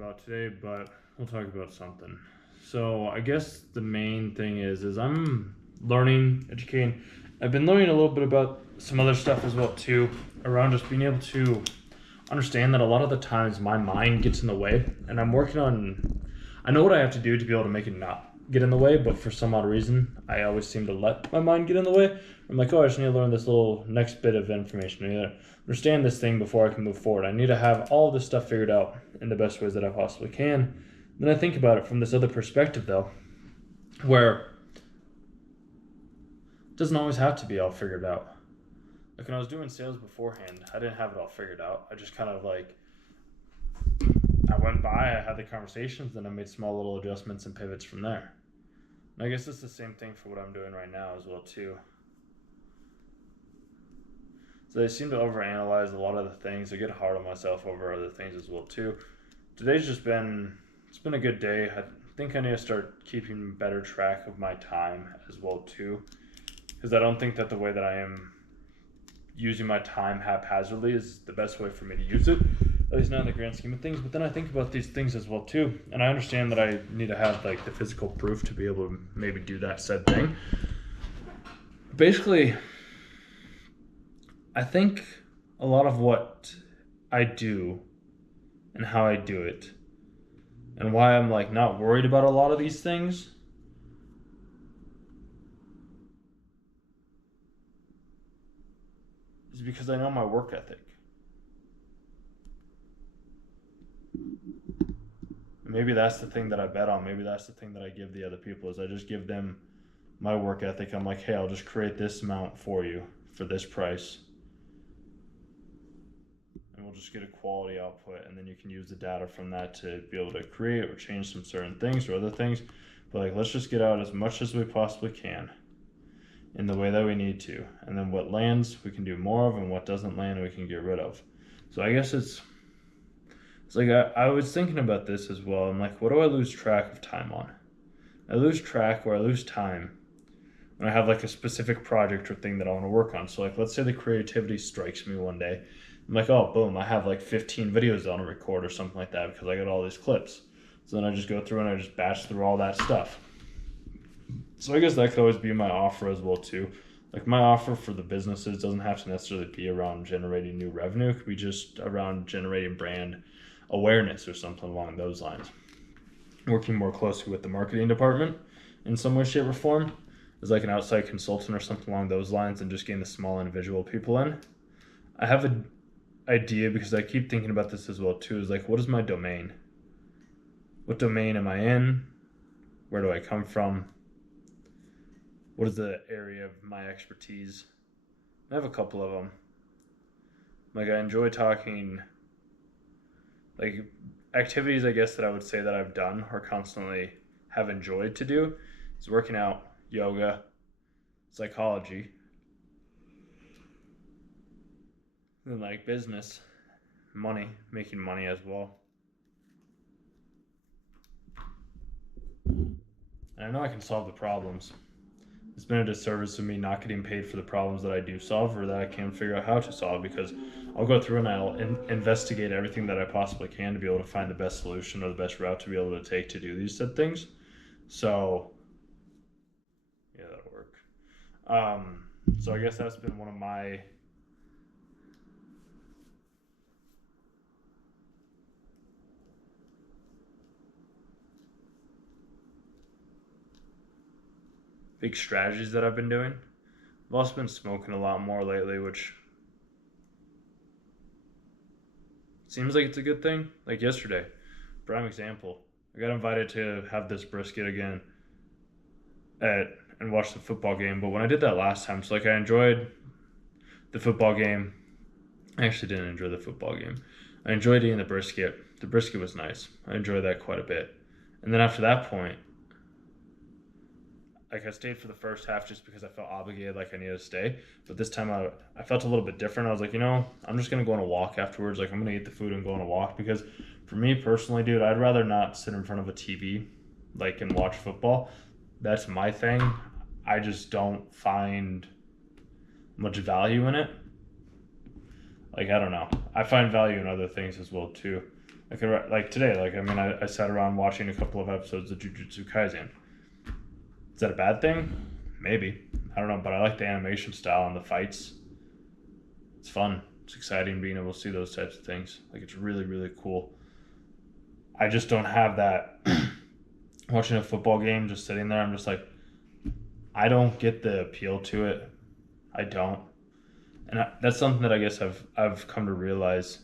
about today, but we'll talk about something. So I guess the main thing is I'm learning, educating. I've been learning a little bit about some other stuff as well too, around just being able to understand that a lot of the times my mind gets in the way, and I'm working on. I know what I have to do to be able to make it not get in the way, but for some odd reason, I always seem to let my mind get in the way. I'm like, oh, I just need to learn this little next bit of information. I need to understand this thing before I can move forward. I need to have all this stuff figured out in the best ways that I possibly can. Then I think about it from this other perspective, though, where it doesn't always have to be all figured out. Like when I was doing sales beforehand, I didn't have it all figured out. I just kind of like I went by, I had the conversations, then I made small little adjustments and pivots from there. And I guess it's the same thing for what I'm doing right now as well too. So I seem to overanalyze a lot of the things. I get hard on myself over other things as well too. Today's just been it's been a good day. I think I need to start keeping better track of my time as well too, because I don't think that the way that I am using my time haphazardly is the best way for me to use it, at least not in the grand scheme of things. But then I think about these things as well too, and I understand that I need to have like the physical proof to be able to maybe do that said thing. Basically, I think a lot of what I do and how I do it and why I'm like not worried about a lot of these things is because I know my work ethic. Maybe that's the thing that I bet on. Maybe that's the thing that I give the other people is I just give them my work ethic. I'm like, hey, I'll just create this amount for you for this price. And we'll just get a quality output, and then you can use the data from that to be able to create or change some certain things or other things. But like, let's just get out as much as we possibly can in the way that we need to. And then what lands, we can do more of, and what doesn't land, we can get rid of. So I guess it's like I was thinking about this as well. I'm like, what do I lose track of time on? I lose track or I lose time when I have like a specific project or thing that I want to work on. So like, let's say the creativity strikes me one day. I'm like, oh, boom, I have like 15 videos I want to record or something like that because I got all these clips. So then I just go through and I just batch through all that stuff. So I guess that could always be my offer as well too. Like my offer for the businesses doesn't have to necessarily be around generating new revenue. It could be just around generating brand awareness or something along those lines. Working more closely with the marketing department in some way, shape, or form as like an outside consultant or something along those lines, and just getting the small individual people in. I have an idea because I keep thinking about this as well too, is like, what is my domain? What domain am I in? Where do I come from? What is the area of my expertise? I have a couple of them. Like I enjoy talking, like activities I guess that I would say that I've done or constantly have enjoyed to do is working out, yoga, psychology, and like business, money, making money as well. And I know I can solve the problems. It's been a disservice of me not getting paid for the problems that I do solve or that I can't figure out how to solve, because I'll go through and I'll investigate everything that I possibly can to be able to find the best solution or the best route to be able to take to do these said things. So, yeah, that'll work. So I guess that's been one of my big strategies that I've been doing. I've also been smoking a lot more lately, which seems like it's a good thing. Like yesterday, prime example. I got invited to have this brisket again at and watch the football game. But when I did that last time, so like I enjoyed the football game. I actually didn't enjoy the football game. I enjoyed eating the brisket. The brisket was nice. I enjoyed that quite a bit. And then after that point, like I stayed for the first half just because I felt obligated, like I needed to stay. But this time I felt a little bit different. I was like, I'm just gonna go on a walk afterwards. Like I'm gonna eat the food and go on a walk, because for me personally, dude, I'd rather not sit in front of a TV like and watch football. That's my thing. I just don't find much value in it. Like I don't know. I find value in other things as well too. Like today, like I mean, I sat around watching a couple of episodes of Jujutsu Kaisen. Is that a bad thing? Maybe. I don't know, but I like the animation style and the fights. It's fun. It's exciting being able to see those types of things. Like it's really, really cool. I just don't have that. Watching a football game, just sitting there, I'm just like, I don't get the appeal to it. I don't, and that's something that I guess I've come to realize.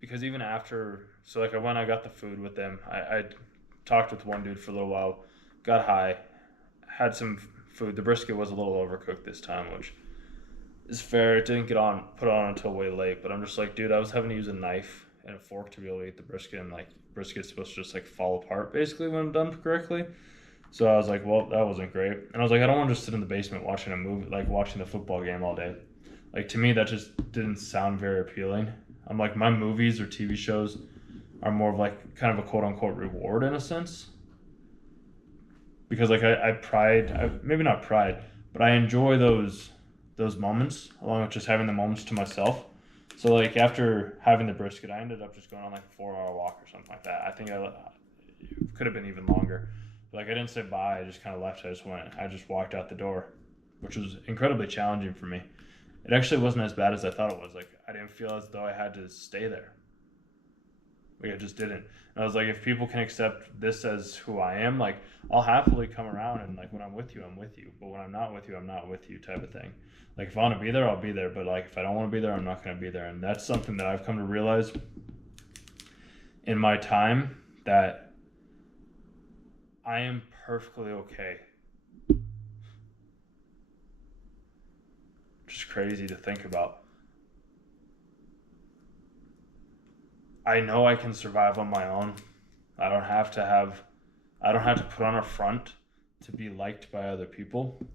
Because even after, so like when I got the food with them, I talked with one dude for a little while, got high, had some food. The brisket was a little overcooked this time, which is fair. It didn't put on until way late. But I'm just like, dude, I was having to use a knife and a fork to be able to eat the brisket, and like brisket's supposed to just like fall apart basically when done correctly. So I was like, well, that wasn't great. And I was like, I don't want to just sit in the basement watching a movie, like watching the football game all day. Like to me, that just didn't sound very appealing. I'm like, my movies or TV shows are more of like kind of a quote unquote reward in a sense. Because like maybe not pride, but I enjoy those moments along with just having the moments to myself. So like after having the brisket, I ended up just going on like a 4 hour walk or something like that. I think it could have been even longer. Like I didn't say bye, I just kind of left. I just walked out the door, which was incredibly challenging for me. It actually wasn't as bad as I thought it was. Like I didn't feel as though I had to stay there. Like I just didn't. And I was like, if people can accept this as who I am, like I'll happily come around and like when I'm with you, I'm with you. But when I'm not with you, I'm not with you type of thing. Like if I want to be there, I'll be there. But like if I don't want to be there, I'm not going to be there. And that's something that I've come to realize in my time, that I am perfectly okay. Just crazy to think about. I know I can survive on my own. I don't have to have I don't have to put on a front to be liked by other people.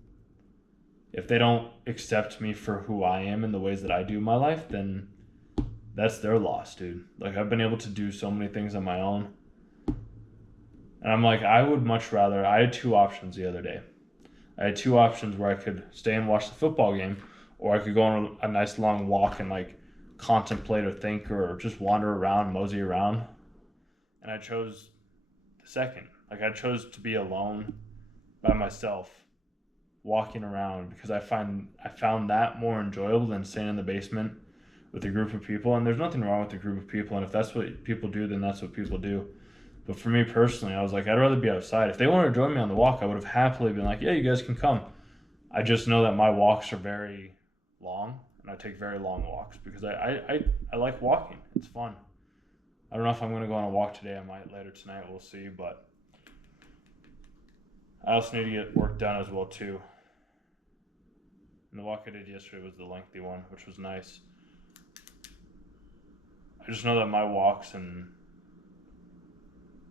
If they don't accept me for who I am in the ways that I do my life, then that's their loss, dude. Like I've been able to do so many things on my own. And I'm like, I would much rather. I had two options the other day. I had two options where I could stay and watch the football game, or I could go on a nice long walk and like contemplate or think or just wander around, mosey around. And I chose the second. Like I chose to be alone by myself, walking around because I found that more enjoyable than staying in the basement with a group of people. And there's nothing wrong with a group of people. And if that's what people do, then that's what people do. But for me personally, I was like, I'd rather be outside. If they wanted to join me on the walk, I would have happily been like, yeah, you guys can come. I just know that my walks are very long, and I take very long walks because I like walking. It's fun. I don't know if I'm going to go on a walk today. I might later tonight. We'll see. But I also need to get work done as well, too. And the walk I did yesterday was the lengthy one, which was nice. I just know that my walks, and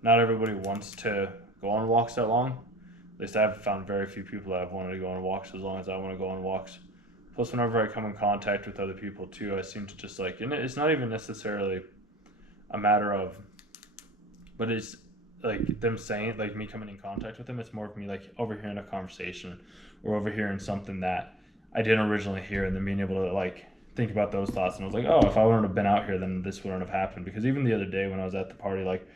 not everybody wants to go on walks that long. At least I've found very few people that have wanted to go on walks as long as I want to go on walks. Plus, whenever I come in contact with other people too, I seem to just like, and it's not even necessarily a matter of, but it's like them saying, like me coming in contact with them, it's more of me like overhearing a conversation or overhearing something that I didn't originally hear, and then being able to like think about those thoughts. And I was like, oh, if I wouldn't have been out here, then this wouldn't have happened. Because even the other day when I was at the party, like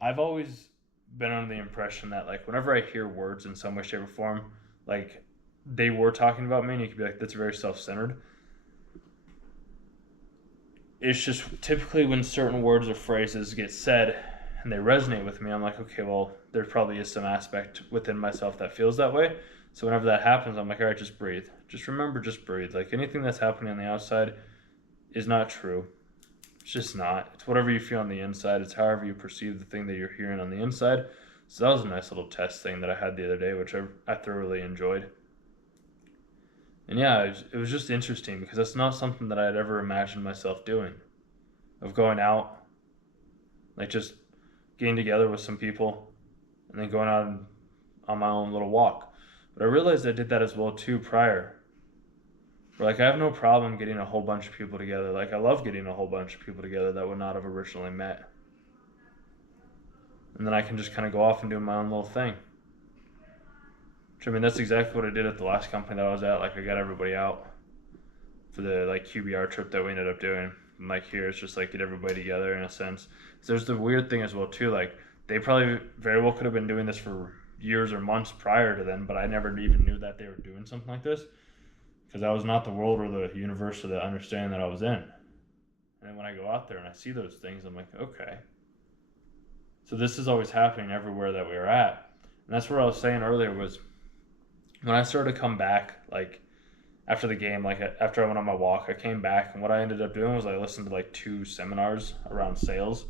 I've always been under the impression that like whenever I hear words in some way, shape, or form, like they were talking about me, and you could be like, that's very self-centered. It's just typically when certain words or phrases get said and they resonate with me, I'm like, okay, well, there probably is some aspect within myself that feels that way. So whenever that happens, I'm like, all right, just breathe. Just remember, just breathe. Like anything that's happening on the outside is not true. It's just not. It's whatever you feel on the inside. It's however you perceive the thing that you're hearing on the inside. So that was a nice little test thing that I had the other day, which I thoroughly enjoyed. And yeah, it was just interesting because that's not something that I'd ever imagined myself doing. Of going out, like just getting together with some people, and then going out on my own little walk. But I realized I did that as well too prior. Where like I have no problem getting a whole bunch of people together. Like I love getting a whole bunch of people together that would not have originally met. And then I can just kind of go off and do my own little thing. Which, I mean, that's exactly what I did at the last company that I was at. Like I got everybody out for the like QBR trip that we ended up doing. And like here, it's just like get everybody together in a sense. So there's the weird thing as well too. Like they probably very well could have been doing this for years or months prior to then, but I never even knew that they were doing something like this because that was not the world or the universe or the understanding that I was in. And then when I go out there and I see those things, I'm like, okay. So this is always happening everywhere that we are at. And that's what I was saying earlier was when I started to come back, like after the game, like after I went on my walk, I came back and what I ended up doing was I listened to like 2 seminars around sales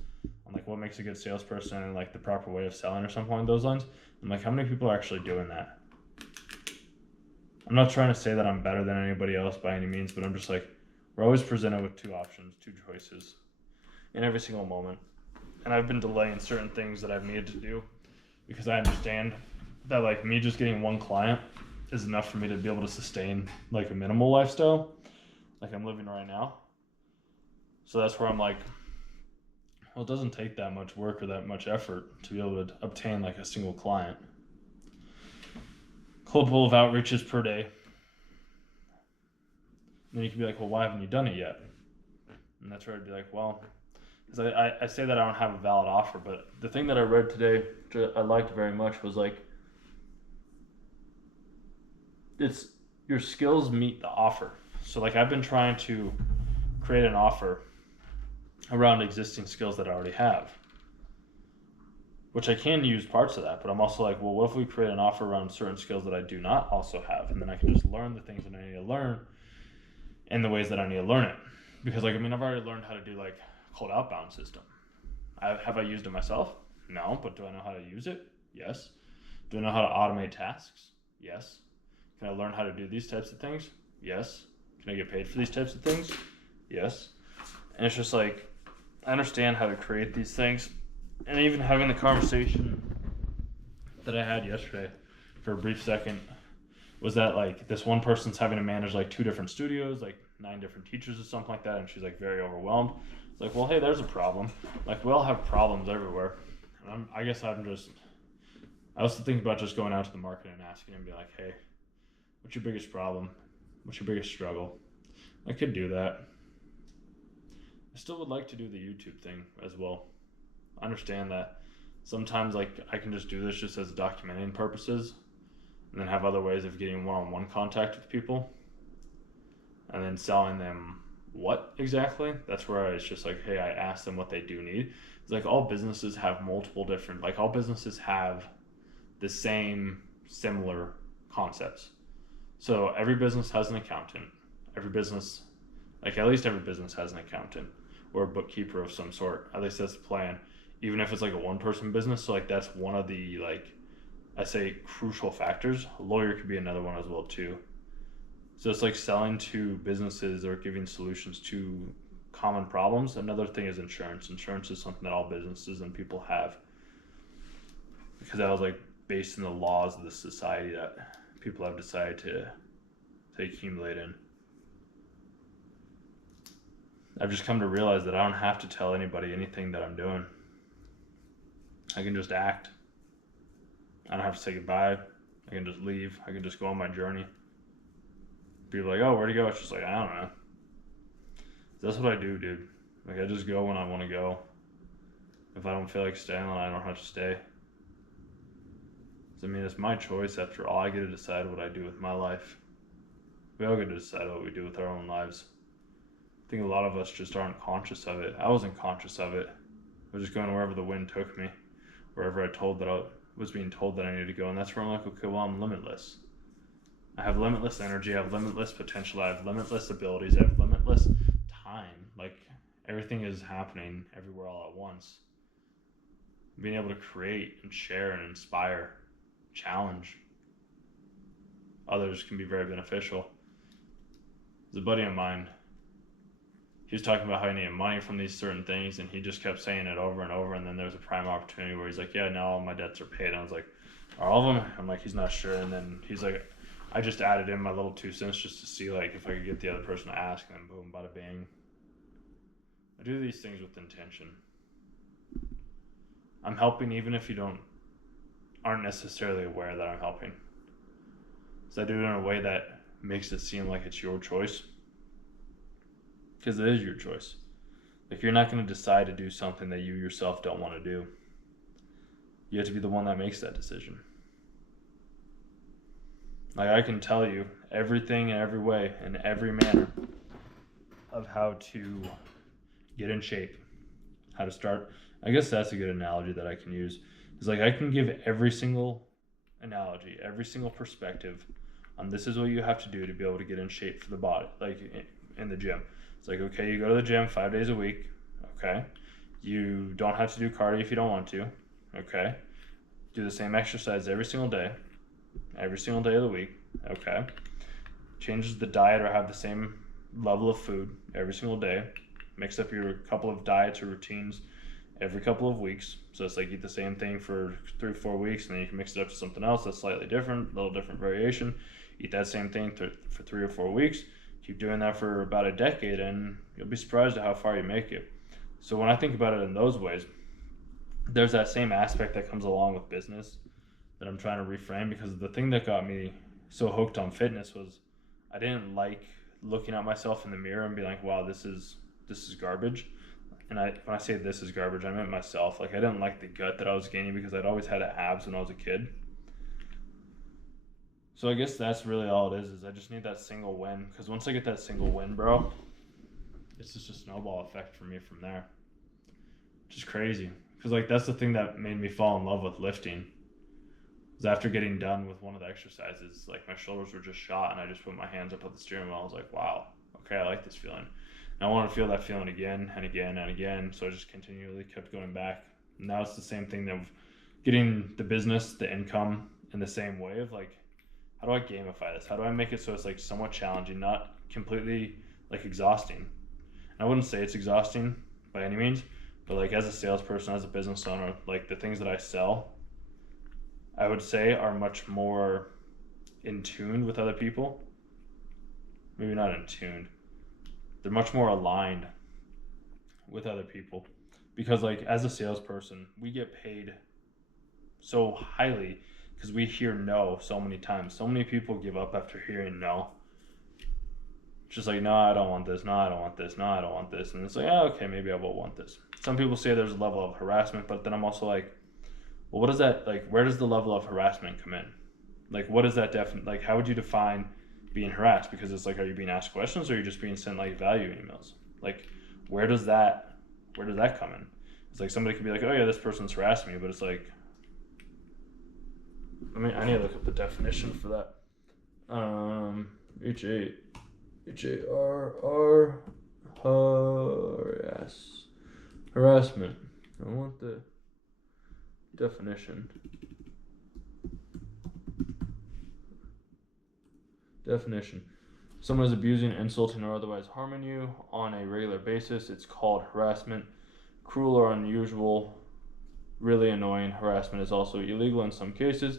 on like what makes a good salesperson and like the proper way of selling or something along those lines. I'm like, how many people are actually doing that? I'm not trying to say that I'm better than anybody else by any means, but I'm just like, we're always presented with 2 options, 2 choices in every single moment. And I've been delaying certain things that I've needed to do because I understand that like me just getting 1 client is enough for me to be able to sustain like a minimal lifestyle like I'm living right now. So that's where I'm like, well, it doesn't take that much work or that much effort to be able to obtain like a single client. Couple of outreaches per day. And then you can be like, well, why haven't you done it yet? And that's where I'd be like, well, because I say that I don't have a valid offer, but the thing that I read today, which I liked very much, was like, it's your skills meet the offer. So like I've been trying to create an offer around existing skills that I already have, which I can use parts of that, but I'm also like, well, what if we create an offer around certain skills that I do not also have, and then I can just learn the things that I need to learn in the ways that I need to learn it. Because like, I mean, I've already learned how to do like cold outbound system. Have I used it myself? No, but do I know how to use it? Yes. Do I know how to automate tasks? Yes. Can I learn how to do these types of things? Yes. Can I get paid for these types of things? Yes. And it's just like, I understand how to create these things. And even having the conversation that I had yesterday for a brief second was that like this one person's having to manage like 2 different studios, like 9 different teachers or something like that, and she's like very overwhelmed. It's like, well, hey, there's a problem. Like we all have problems everywhere. And I was thinking about just going out to the market and asking and be like, hey, what's your biggest problem? What's your biggest struggle? I could do that. I still would like to do the YouTube thing as well. I understand that sometimes like I can just do this just as documenting purposes and then have other ways of getting one-on-one contact with people and then selling them what exactly. That's where it's just like, hey, I ask them what they do need. It's like all businesses have multiple different, like all businesses have the same similar concepts. So every business has an accountant. Every business, like at least every business has an accountant or a bookkeeper of some sort. At least that's the plan. Even if it's like a 1-person business. So like that's one of the like, I say crucial factors. A lawyer could be another one as well too. So it's like selling to businesses or giving solutions to common problems. Another thing is insurance. Insurance is something that all businesses and people have because that was like based in the laws of the society that people have decided to accumulate in. I've just come to realize that I don't have to tell anybody anything that I'm doing. I can just act. I don't have to say goodbye. I can just leave. I can just go on my journey. People are like, oh, where'd you go? It's just like, I don't know. That's what I do, dude. Like, I just go when I want to go. If I don't feel like staying, then I don't have to stay. I mean, it's my choice after all. I get to decide what I do with my life. We all get to decide what we do with our own lives. I think a lot of us just aren't conscious of it. I wasn't conscious of it. I was just going wherever the wind took me, wherever I was being told that I needed to go. And that's where I'm like, okay, well, I'm limitless. I have limitless energy. I have limitless potential. I have limitless abilities. I have limitless time. Like everything is happening everywhere all at once. Being able to create and share and inspire, challenge others can be very beneficial. There's a buddy of mine. He was talking about how he needed money from these certain things, and he just kept saying it over and over. And then there was a prime opportunity where he's like, yeah, now all my debts are paid. And I was like, are all of them? I'm like, he's not sure. And then he's like, I just added in my little 2 cents just to see like if I could get the other person to ask, and then boom, bada bing. I do these things with intention. I'm helping even if you aren't necessarily aware that I'm helping. So I do it in a way that makes it seem like it's your choice. Because it is your choice. Like, you're not going to decide to do something that you yourself don't want to do. You have to be the one that makes that decision. Like, I can tell you everything in every way, in every manner, of how to get in shape, how to start. I guess that's a good analogy that I can use. It's like I can give every single analogy, every single perspective on this is what you have to do to be able to get in shape for the body, like in the gym. It's like, okay, you go to the gym 5 days a week. Okay. You don't have to do cardio if you don't want to. Okay. Do the same exercise every single day of the week. Okay. Change the diet or have the same level of food every single day. Mix up your couple of diets or routines every couple of weeks. So it's like eat the same thing for 3 or 4 weeks, and then you can mix it up to something else that's slightly different, a little different variation. Eat that same thing for 3 or 4 weeks. Keep doing that for about a decade, and you'll be surprised at how far you make it. So when I think about it in those ways, there's that same aspect that comes along with business that I'm trying to reframe, because the thing that got me so hooked on fitness was I didn't like looking at myself in the mirror and be like, wow, this is garbage. And when I say this is garbage, I meant myself. Like, I didn't like the gut that I was gaining because I'd always had abs when I was a kid. So I guess that's really all it is I just need that single win. Because once I get that single win, bro, it's just a snowball effect for me from there. Which is crazy. Because, like, that's the thing that made me fall in love with lifting. Was after getting done with one of the exercises, like, my shoulders were just shot, and I just put my hands up at the steering wheel. I was like, wow, okay, I like this feeling. And I want to feel that feeling again and again and again. So I just continually kept going back. And now it's the same thing of getting the business, the income in the same way of like, how do I gamify this? How do I make it so it's like somewhat challenging, not completely like exhausting? And I wouldn't say it's exhausting by any means, but like as a salesperson, as a business owner, like the things that I sell, I would say are much more in tune with other people. Maybe not in tune. They're much more aligned with other people, because like as a salesperson, we get paid so highly because we hear no so many times. So many people give up after hearing no. Just like, no, I don't want this. No, I don't want this. No, I don't want this. And it's like, oh, okay, maybe I will want this. Some people say there's a level of harassment, but then I'm also like, well, what is that? Like, where does the level of harassment come in? Like, what is that like, how would you define being harassed? Because it's like, are you being asked questions, or are you just being sent like value emails? Like, where does that come in? It's like somebody could be like, oh yeah, this person's harassing me, but it's like, I need to look up the definition for that. H-A-R-R harassment. I want the definition. Definition. Someone is abusing, insulting, or otherwise harming you on a regular basis. It's called harassment. Cruel or unusual, really annoying. Harassment is also illegal in some cases.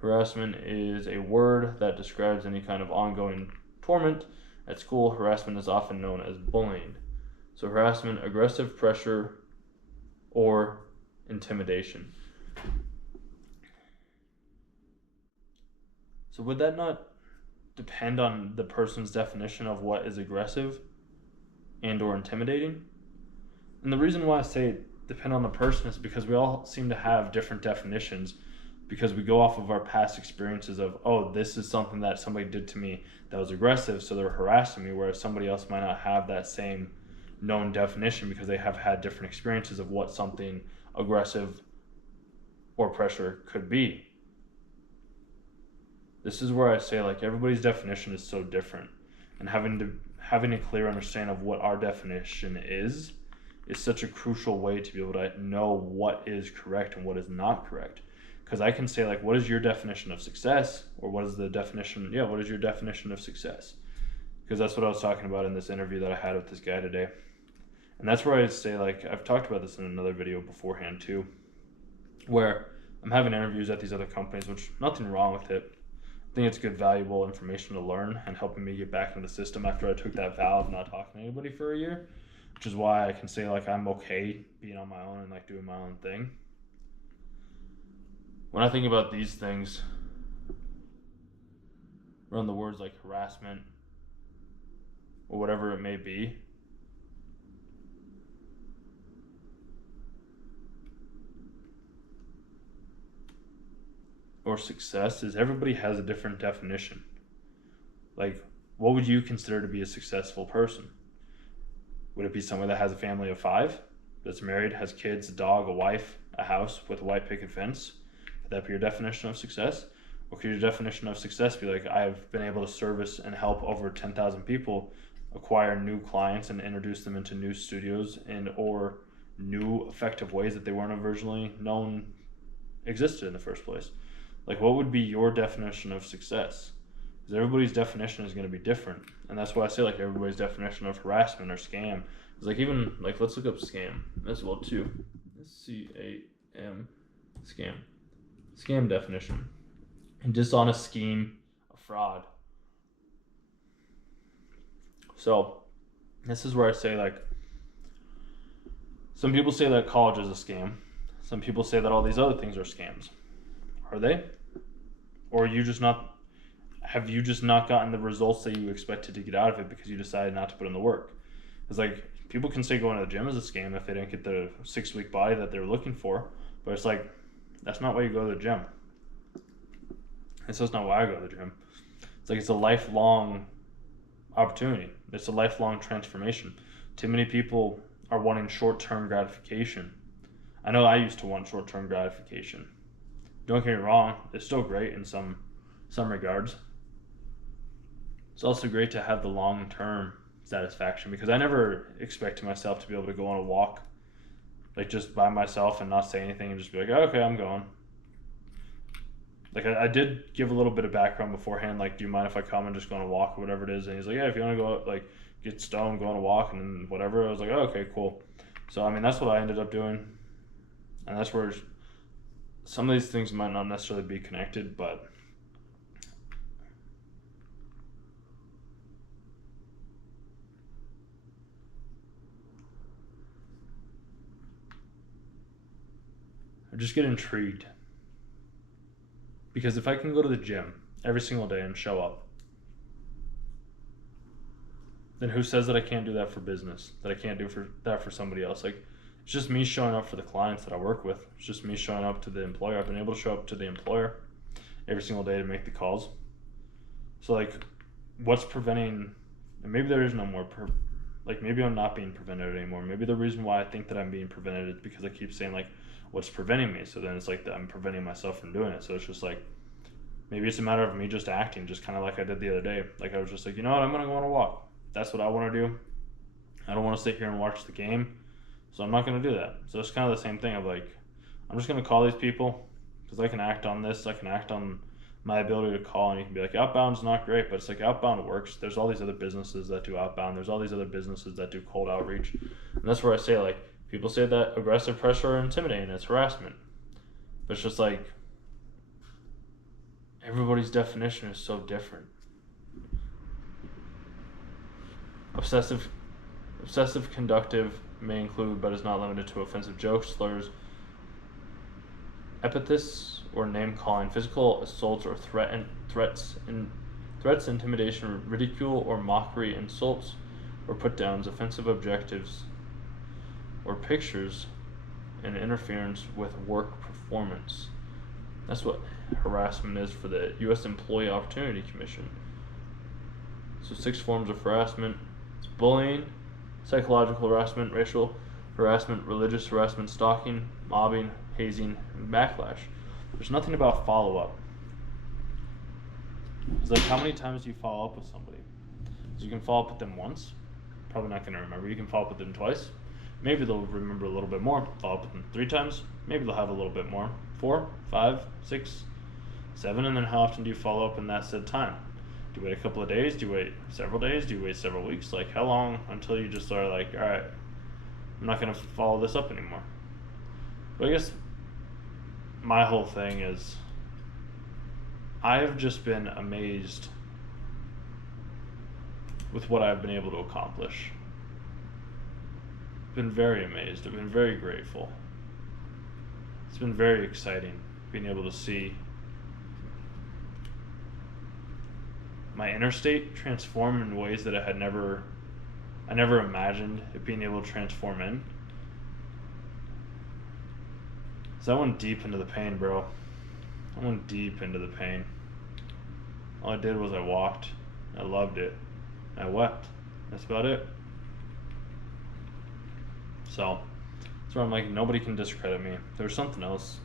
Harassment is a word that describes any kind of ongoing torment. At school, harassment is often known as bullying. So harassment, aggressive pressure, or intimidation. So would that not depend on the person's definition of what is aggressive and or intimidating? And the reason why I say depend on the person is because we all seem to have different definitions, because we go off of our past experiences of, oh, this is something that somebody did to me that was aggressive, so they're harassing me, whereas somebody else might not have that same known definition because they have had different experiences of what something aggressive or pressure could be. This is where I say, like, everybody's definition is so different, and having a clear understanding of what our definition is such a crucial way to be able to know what is correct and what is not correct. Because I can say, like, what is your definition of success? Or what is your definition of success? Because that's what I was talking about in this interview that I had with this guy today. And that's where I say, like, I've talked about this in another video beforehand too, where I'm having interviews at these other companies, which nothing wrong with it. I think it's good, valuable information to learn and helping me get back into the system after I took that vow of not talking to anybody for a year, which is why I can say, like, I'm okay being on my own and, like, doing my own thing. When I think about these things, around the words like harassment or whatever it may be, or success is everybody has a different definition. Like, what would you consider to be a successful person? Would it be someone that has a family of 5, that's married, has kids, a dog, a wife, a house with a white picket fence? Would that be your definition of success? Or could your definition of success be like, I've been able to service and help over 10,000 people acquire new clients and introduce them into new studios and or new effective ways that they weren't originally known existed in the first place? Like, what would be your definition of success? Because everybody's definition is going to be different, and that's why I say like everybody's definition of harassment or scam is like, even like, let's look up scam as well too. SCAM, scam definition: a dishonest scheme, a fraud. So this is where I say, like, some people say that college is a scam. Some people say that all these other things are scams. Are they? Or have you just not gotten the results that you expected to get out of it because you decided not to put in the work? It's like, people can say going to the gym is a scam if they didn't get the 6-week body that they were looking for, but it's like, that's not why you go to the gym. It's just not why I go to the gym. It's like, it's a lifelong opportunity. It's a lifelong transformation. Too many people are wanting short-term gratification. I know I used to want short-term gratification. Don't get me wrong, it's still great in some regards. It's also great to have the long-term satisfaction, because I never expected myself to be able to go on a walk, like, just by myself and not say anything and just be like, oh, okay, I'm going. Like, I did give a little bit of background beforehand, like, do you mind if I come and just go on a walk or whatever it is? And he's like, yeah, if you want to go out, like, get stoned, go on a walk and then whatever. I was like, oh, okay, cool. So, I mean, that's what I ended up doing. And that's where some of these things might not necessarily be connected, but I just get intrigued. Because if I can go to the gym every single day and show up, then who says that I can't do that for business, that I can't do that for somebody else? Like, it's just me showing up for the clients that I work with. It's just me showing up to the employer. I've been able to show up to the employer every single day to make the calls. So, like, what's preventing, and maybe there is no more, maybe I'm not being prevented anymore. Maybe the reason why I think that I'm being prevented is because I keep saying, like, what's preventing me? So then it's like that I'm preventing myself from doing it. So it's just like, maybe it's a matter of me just acting, just kind of like I did the other day. Like, I was just like, you know what, I'm going to go on a walk. That's what I want to do. I don't want to sit here and watch the game, so I'm not going to do that. So it's kind of the same thing of like, I'm just going to call these people because I can act on this. I can act on my ability to call, and you can be like, outbound's not great, but it's like, outbound works. There's all these other businesses that do outbound. There's all these other businesses that do cold outreach. And that's where I say, like, people say that aggressive pressure or intimidating, it's harassment. But it's just like, everybody's definition is so different. Obsessive conductive may include, but is not limited to, offensive jokes, slurs, epithets, or name calling, physical assaults or threats, intimidation, ridicule or mockery, insults or put downs, offensive objectives or pictures, and interference with work performance. That's what harassment is for the U.S. Employee Opportunity Commission. So 6 forms of harassment: it's bullying, psychological harassment, racial harassment, religious harassment, stalking, mobbing, hazing, and backlash. There's nothing about follow-up. It's like, how many times do you follow up with somebody? So you can follow up with them once, probably not going to remember. You can follow up with them twice, maybe they'll remember a little bit more. Follow up with them 3 times, maybe they'll have a little bit more. 4, 5, 6, 7, and then how often do you follow up in that said time? Do you wait a couple of days? Do you wait several days? Do you wait several weeks? Like, how long until you just are like, all right, I'm not going to follow this up anymore? But I guess my whole thing is, I've just been amazed with what I've been able to accomplish. I've been very amazed. I've been very grateful. It's been very exciting being able to see my inner state transform in ways that I never imagined it being able to transform in. So I went deep into the pain, bro. I went deep into the pain. All I did was I walked. I loved it. I wept. That's about it. So that's where I'm like, nobody can discredit me. There was something else.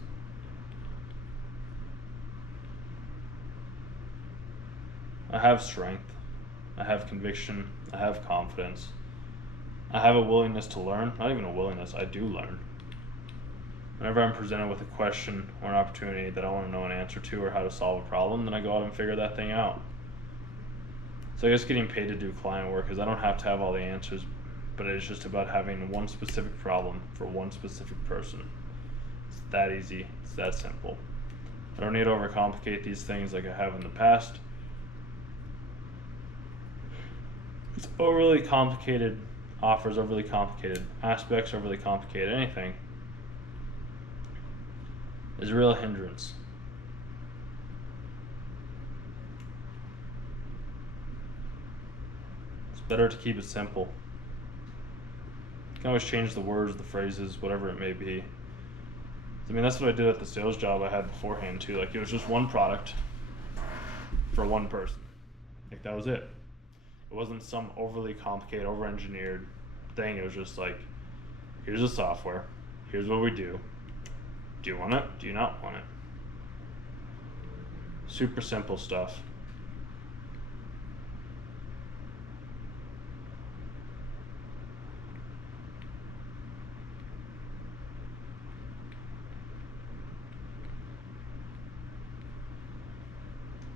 I have strength. I have conviction. I have confidence. I have a willingness to learn. Not even a willingness, I do learn. Whenever I'm presented with a question or an opportunity that I want to know an answer to or how to solve a problem, then I go out and figure that thing out. So I guess getting paid to do client work is I don't have to have all the answers, but it's just about having one specific problem for one specific person. It's that easy. It's that simple. I don't need to overcomplicate these things like I have in the past. It's overly complicated offers, overly complicated aspects, overly complicated anything is a real hindrance. It's better to keep it simple. You can always change the words, the phrases, whatever it may be. I mean, that's what I did at the sales job I had beforehand too. Like, it was just one product for one person. Like, that was it. It wasn't some overly complicated, over-engineered thing. It was just like, here's the software. Here's what we do. Do you want it? Do you not want it? Super simple stuff.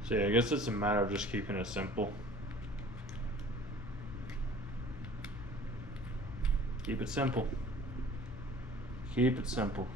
So yeah, I guess it's a matter of just keeping it simple. Keep it simple. Keep it simple.